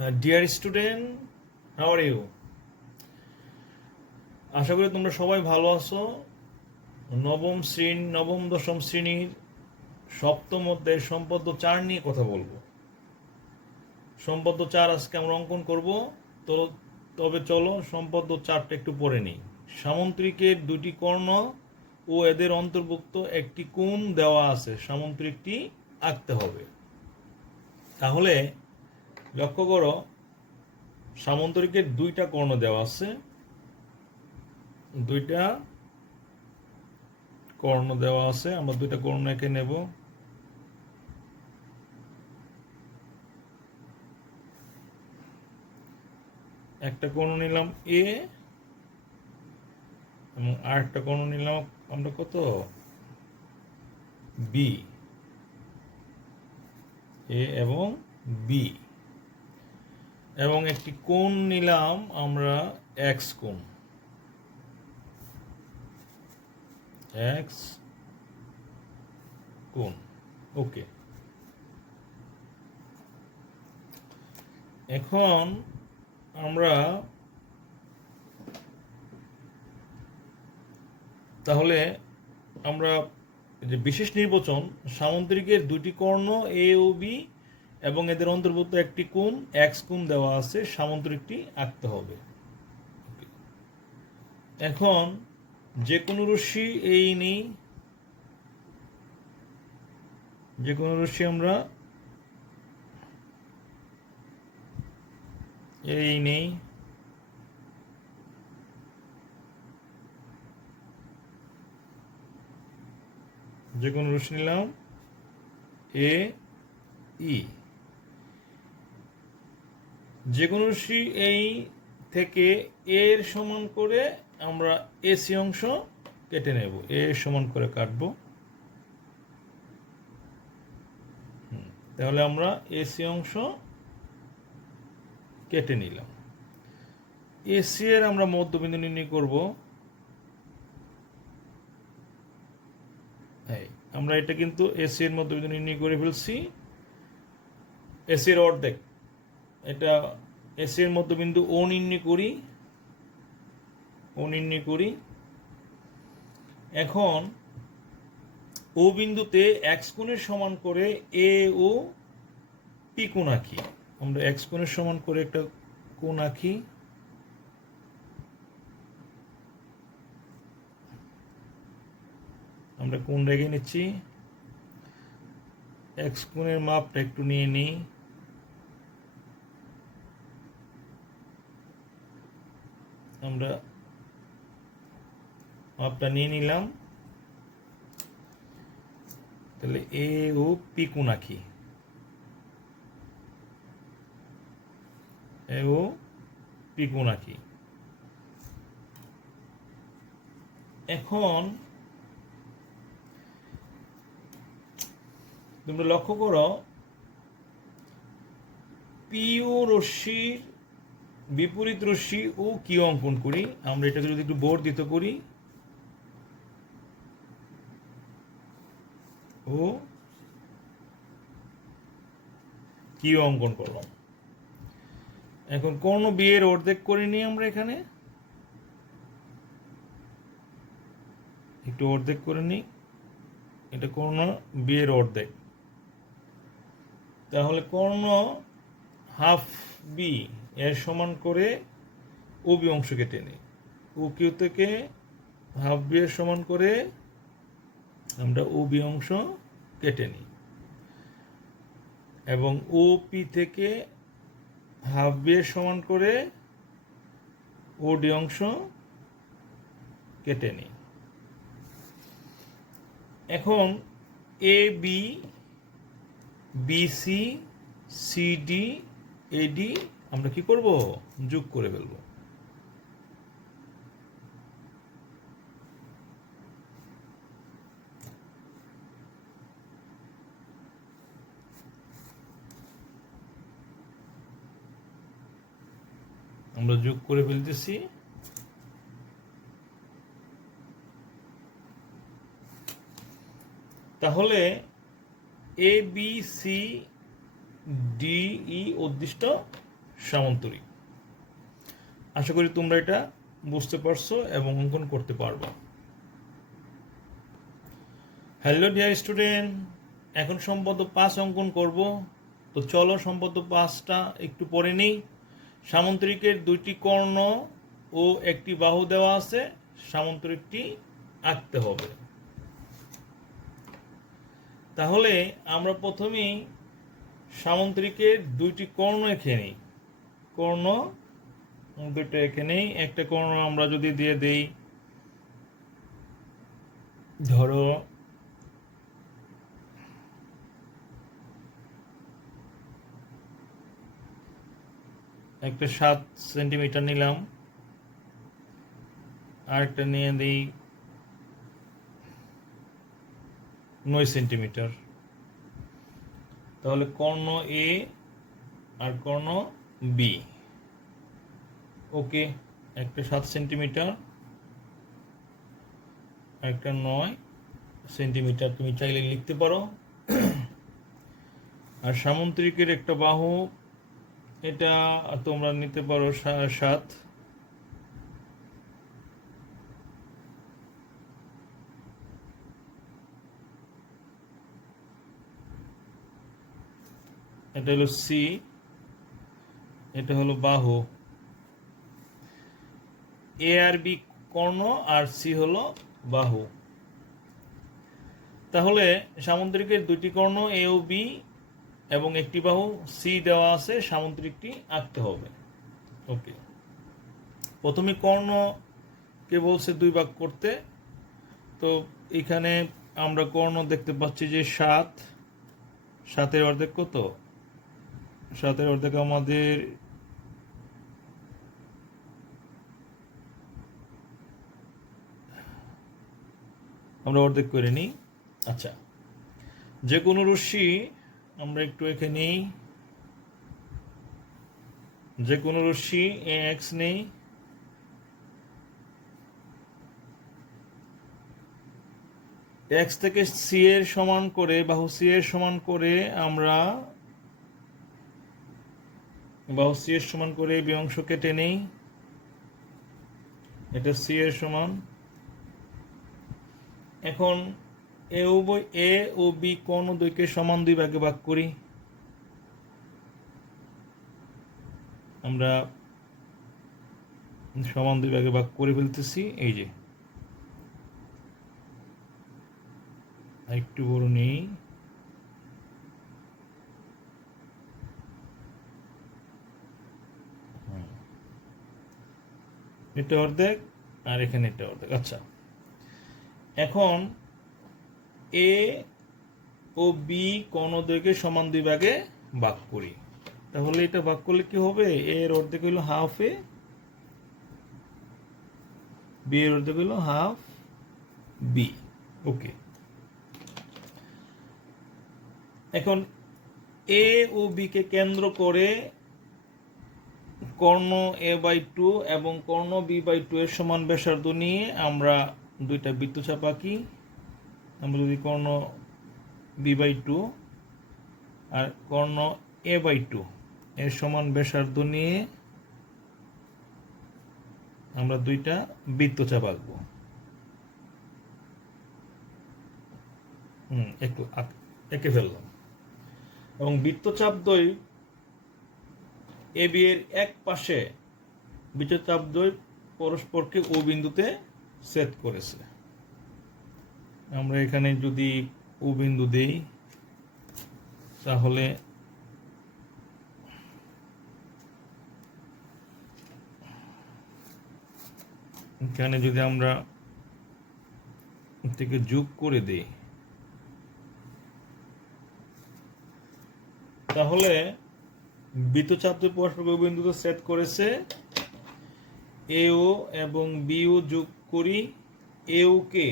Deer student, how are you? আশা করি তোমরা সবাই ভালো আছো। নবম দশম শ্রেণীর সপ্তম অধ্যায়ের সম্পদ্য 4 নিয়ে কথা বলবো। সম্পদ্য 4 আজকে আমরা অঙ্কন করব। তো তবে চলো সম্পদ্য 4টা একটু পড়ে নিই। সামুদ্রিকের দুটি কর্ণ ও এদের অন্তর্ভুক্ত একটি কোণ দেওয়া আছে, সামুদ্রিকটি আঁকতে হবে। তাহলে লক্ষ্য করো, সামুদ্রিকের দুইটা কর্ণ দেওয়া আছে, দুইটা কর্ণ দেওয়া আছে। আমরা দুইটা কর্ণ এঁকে নেব। একটা কর্ণ নিলাম এ এবং আরেকটা কর্ণ নিলাম আমরা কত, বি। এ এবং বি, এবং একটি কোণ নিলাম আমরা এক্স কোণ, এক্স কোণ। ওকে, এখন আমরা তাহলে আমরা যে বিশেষ নির্বাচন, সামুদ্রিকের দুটি কর্ণ এ ও বি এবং এদের অন্তর্ভুক্ত একটি কোণ এক্স কোণ দেওয়া আছে, সামুদ্রিকটি আঁকতে হবে। এখন যে কোনো রশ্মি এই নেই, যে কোনো রশ্মি আমরা এই নেই, যে কোনো রশ্মি নিলাম এ ই। যে কোনো রশ্মি এই থেকে এর সমান করে আমরা এসি অংশ কেটে নেব। এ সমান করে কাটবো। তাহলে আমরা এসি অংশ কেটে নিলাম। এসি এর আমরা মধ্যবিন্দু নির্ণয় করব। আমরা এটা কিন্তু এসি এর মধ্যবিন্দু নির্ণয় করে ফেলছি। এসি এর অর্ধেক, এটা এসি এর মধ্যবিন্দু ও নির্ণয় করি, ও নির্ণয় করি। এখন ও বিন্দুতে এক্স কোণের সমান করে এ ও পি কোণ আঁকি। আমরা এক্স কোণের সমান করে একটা কোণ আঁকি। আমরা কোণ রেখে নিচ্ছি। এক্স কোণের মাপটা একটু নিয়ে নিই। আমরা মাপটা নিয়ে নিলাম। তাহলে এ ও পি কোণ আঁকি, এ ও পি কোণ আঁকি। এখন তোমরা লক্ষ্য করো, পি ও রশ্মির বিপরীত রশ্মি ও কিউ অঙ্কন করি। আমরা এটাকে যদি একটু বর্ধিত করি, ও কিউ অঙ্কন করলাম। এখন কর্ণ বি এর অর্ধেক করে নিই আমরা এখানে, একটু অর্ধেক করে নিই। এটা কর্ণ বি এর অর্ধেক। তাহলে কর্ণ হাফ বি এর সমান করে ও বি অংশ কেটে নিই। ও কিউ থেকে হাফ বি এর সমান করে আমরা ও বি অংশ কেটে নিই, এবং ও পি থেকে হাফ বি এর সমান করে ও ডি অংশ কেটে নিই। এখন এ বি, বিসি, সিডি, এডি আমরা কি করব, যোগ করে ফেলব। আমরা যোগ করে ফেলতেছি। তাহলে A B C D E অদৃষ্ট সামন্তরিক। আশা করি তোমরা এটা বুঝতে পারছো এবং অঙ্কন করতে পারবে। হ্যালো ডিয়ার স্টুডেন্ট, এখন সম্পদ 5 অঙ্কন করব। তো চলো সম্পদ 5টা একটু পড়ে নিই। সামন্তরিকের 2টি কর্ণ ও একটি বাহু দেওয়া আছে, সামন্তরিকটি আঁকতে হবে। তাহলে আমরা প্রথমেই সামন্তরিকের 2টি কর্ণ এঁকে নিই। কর্ণ 2টা এঁকে নেই। একটা কর্ণ আমরা যদি দিয়ে দেই, ধরো একটা 7 সেন্টিমিটার নিলাম, আর একটা নিয়ে দিই 9 সেন্টিমিটার। তাহলে কর্ণ এ আর কর্ণ বি। ওকে, একটা 7 সেন্টিমিটার, একটা 9 সেন্টিমিটার তুমি চাইলে লিখতে পারো। আর সামন্তরিকের একটা বাহু, এটা তোমরা নিতে পারো 7। এটা হলো সি, এটা হলো বাহু। এ আর বি কর্ণ আর সি হলো বাহু। তাহলে সামন্তরিকের 2টি কর্ণ এ ও বি এবং একটি বাহু সি দেওয়া আছে, সামন্তরিকটি আঁকতে হবে। ওকে, প্রথমে কর্ণকে বলছে 2 ভাগ করতে। তো এখানে আমরা কর্ণ দেখতে পাচ্ছি যে 7। 7-এর অর্ধেক কত? 7-এর অর্ধেক আমাদের আমরা অর্ধেক করে নিই। আচ্ছা, যে কোনো রশ্মি আমরা একটু এঁকে নিই। যে কোনো রশ্মি এ এক্স নেই। এক্স থেকে সি এর সমান করে, বাহু সি এর সমান করে আমরা বাহু সি এর সমান করে বি অংশ কেটে নেই। এটা সি এর সমান। এখন এ ও বি কোণ দুইকে সমান 2 ভাগে ভাগ করি। আমরা সমান 2 ভাগে ভাগ করে ফেলতেছি। এই যে একটু বড় নেই, এটা অর্ধেক আর এখানে এটা অর্ধেক। আচ্ছা, এখন এ ও বি কোণ দুইকে সমান 2 ভাগে ভাগ করি। তাহলে এটা ভাগ করলে কি হবে? এ এর অর্ধেক হলো হাফ এ, বি এর অর্ধেক হলো হাফ বি। ওকে, এখন এ ও বি কে কেন্দ্র করে কর্ণ a/2 এবং কর্ণ b/2 এর সমান ব্যাসার্ধ নিয়ে আমরা 2টা বৃত্তচাপ আঁকি। আমরা যদি কর্ণ b/2 আর কর্ণ a/2 এর সমান ব্যাসার্ধ নিয়ে আমরা 2টা বৃত্তচাপ আঁকবো। একটু এঁকে ফেললাম। এবং বৃত্তচাপ দ্বয় এ বি এর এক পাশে বৃত্তচাপ দ্বয় পরস্পরকে ও বিন্দুতে ছেদ করেছে। আমরা এখানে যদি ও বিন্দু দেই, তাহলে এখানে যদি আমরা থেকে যোগ করে দেই, তাহলে বৃত্তচাপ দ্বয় পরস্পরকে ও বিন্দুতে ছেদ করেছে। এও এবং বিও যোগ করি। এও কে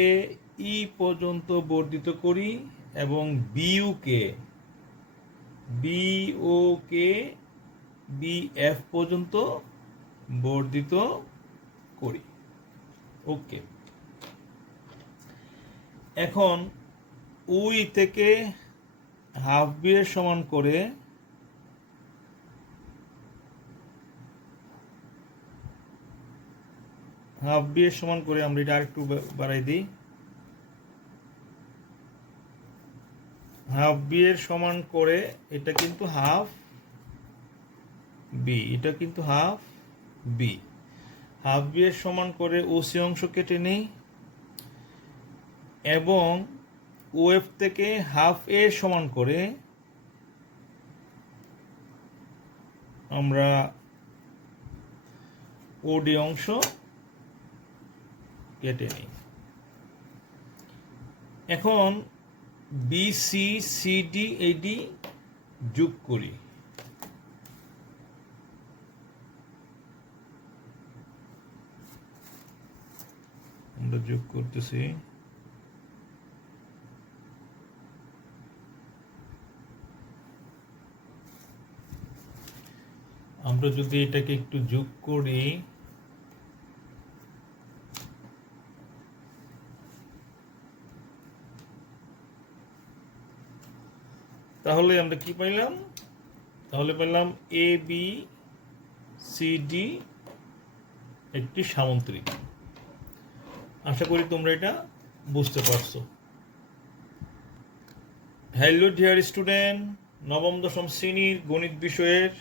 এ ই পর্যন্ত বর্ধিত করি এবং বিইউ কে বি এফ পর্যন্ত বর্ধিত করি। ওকে, এখন ওই থেকে হাফ বি এর সমান করে হাফ বি এর সমান করে আমরা এটা আরেকটু বাড়াই দিই। হাফ বি এর সমান করে এটা কিন্তু হাফ বি, এটা কিন্তু হাফ বি। হাফ বি এর সমান করে ওসি অংশ কেটে নেই এবং ওএফ থেকে হাফ এ সমান করে আমরা ওডি অংশ কেটে নিই। এখন বিসি সিডি এডি যোগ করি। আমরা যোগ করতেছি। আমরা যদি এটাকে একটু যোগ করি, তাহলে আমরা কি পাইলাম? তাহলে পেলাম এ বি সি ডি একটি সামুদ্রিক। আশা করি তোমরা এটা বুঝতে পারছো। হ্যালো ডিয়ার স্টুডেন্ট, নবম দশম শ্রেণীর গণিত বিষয়ের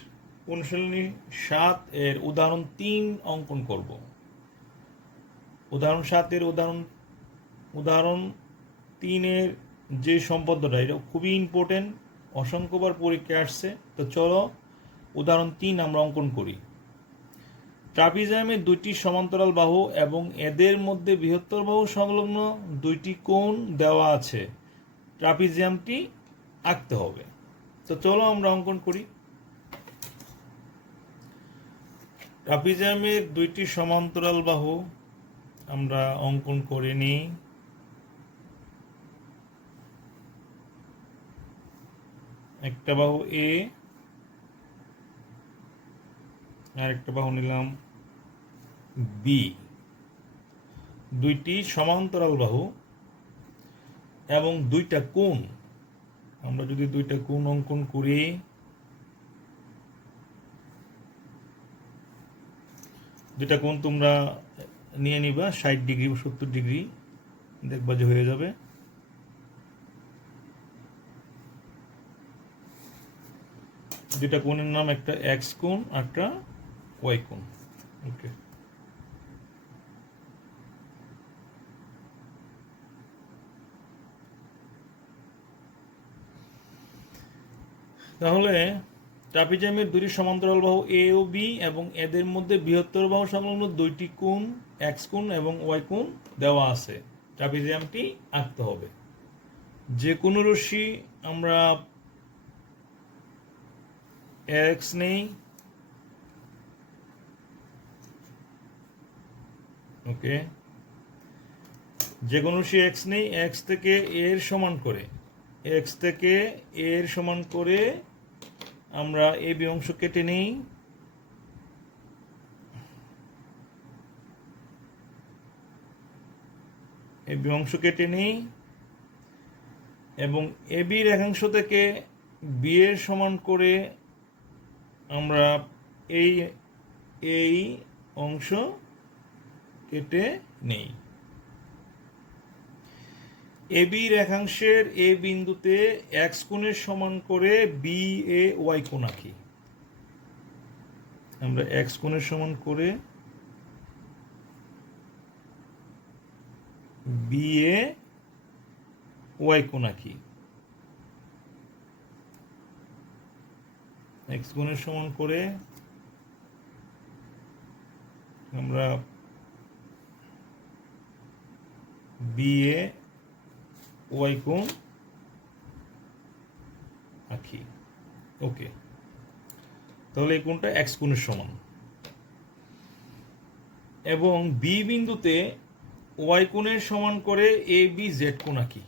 অনুশীলনী 7 এর উদাহরণ 3 অঙ্কন করব। উদাহরণ 7 এর উদাহরণ 3 এর যে সম্পদটা, এটা খুবই ইম্পর্টেন্ট, অসংখ্যবার পরীক্ষা আসছে। তো চলো উদাহরণ 3 আমরা অঙ্কন করি। ট্রাপিজিয়ামের দুইটি সমান্তরাল বাহু এবং এদের মধ্যে বৃহত্তর বাহু সংলগ্ন দুইটি কোণ দেওয়া আছে। ট্রাপিজিয়ামটি আঁকতে হবে। তো চলো আমরা অঙ্কন করি। ট্রাপিজিয়ামের দুইটি সমান্তরাল বাহু আমরা অঙ্কন করে নিই। একটা বাহু এ আর একটা বাহু নিলাম বি। দুইটি সমান্তরাল বাহু এবং দুইটা কোণ। আমরা যদি দুইটা কোণ অঙ্কন করি, দুইটা কোণ তোমরা নিয়ে নিবা 60 ডিগ্রি বা 70 ডিগ্রি, দেখবা যে হয়ে যাবে। দুইটা কোণের নাম একটা এক্স কোণ আর একটা ওয়াই কোণ। ওকে, তাহলে ট্রাপিজিয়ামের দুটি সমান্তরাল বাহু এ ও বি এবং এদের মধ্যে বৃহত্তর বাহু সংলগ্ন দুইটি কোণ এক্স কোণ এবং ওয়াই কোণ দেওয়া আছে। ট্রাপিজিয়ামটি আঁকতে হবে। যে কোনো রশ্মি আমরা এক্স নেই, ওকে, যে কোনো রশ্মি এক্স নেই, এক্স থেকে এর সমান করে, এক্স থেকে এর সমান করে আমরা এ বি অংশ কেটে নেই। এ বি অংশ কেটে নেই এবং এ বি রেখাংশ থেকে বি এর সমান করে আমরা এই এই অংশ কেটে নেই। এ বি রেখাংশের এ বিন্দুতে এক্স কোণের সমান করে বি এ ওয়াই কোণ আঁকি। আমরা এক্স কোণের সমান করে বি এ ওয়াই কোণ আঁকি। এক্স কোণের সমান করে আমরা বি এ ওয়াই কোণ আঁকি। ওকে, তাহলে এই কোণটা এক্স কোণের সমান এবং বি বিন্দুতে ওয়াই কোণের সমান করে এ বি জেড কোণ আঁকি।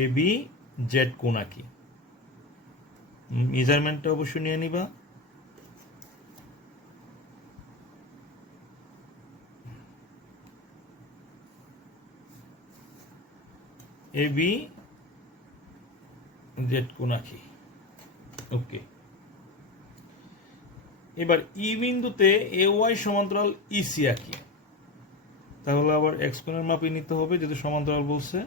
এ বি জেড কোণ আঁকি। মেজারমেন্টটা অবশ্যই নিয়ে নিবা। এ বি জেড কোণ আঁকি। ওকে, এবার ই বিন্দুতে এ ওয়াই সমান্তরাল ইসি আঁকি। তাহলে আবার এক্স কোণের মাপই নিতে হবে যেহেতু সমান্তরাল বলছে।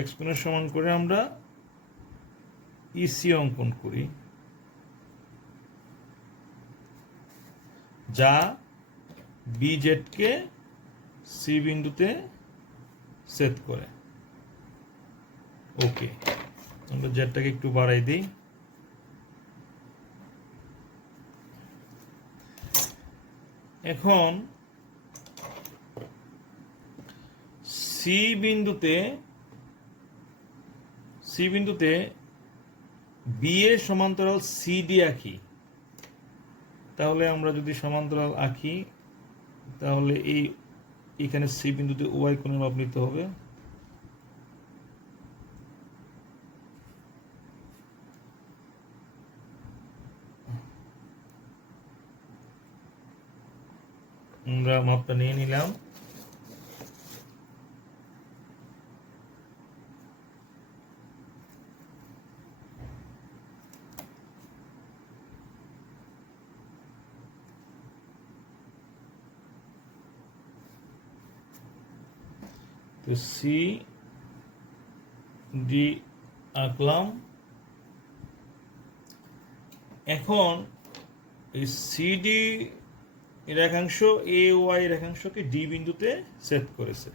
এক্স কোণের সমান করে আমরা ইসি অঙ্কন করি, যা বিজেডকে সি বিন্দুতে সেট করে। ওকে, আমরা জেডটাকে একটু বাড়াই দিই। এখন সি বিন্দুতে বি এর সমান্তরাল সি ডি আঁকি। তাহলে আমরা যদি সমান্তরাল আঁকি তাহলে এখানে সি বিন্দুতে ওয়াই কোণের মাপ নিতে হবে। আমরা মাপটা নিয়ে নিলাম। তো সি ডি আঁকলাম। এখন এই সিডি রেখাংশ এ ওয়াই রেখাংশকে ডি বিন্দুতে সেট করেছে।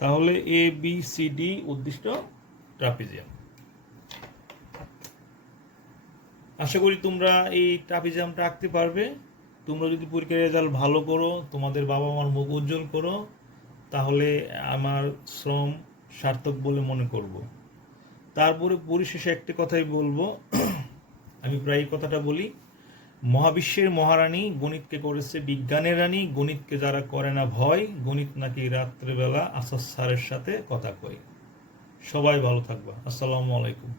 তাহলে A B C D উদ্দিষ্ট trapezium. আশা করি তোমরা এই ট্রাপিজিয়ামটা আঁকতে পারবে। তোমরা যদি পরীক্ষার রেজাল্ট ভালো করো, তোমাদের বাবা মার মুখ উজ্জ্বল করো, তাহলে আমার শ্রম সার্থক বলে মনে করব। তারপরে পরিশেষে একটি কথাই বলবো, আমি প্রায় এই কথাটা বলি, মহাবিশ্বের মহারানী গণিতকে করেছে বিজ্ঞানের রানী। গণিতকে যারা করে না ভয়, গণিত নাকি রাত্রেবেলা আসাদ স্যারের সাথে কথা কয়। সবাই ভালো থাকবা। আসসালামু আলাইকুম।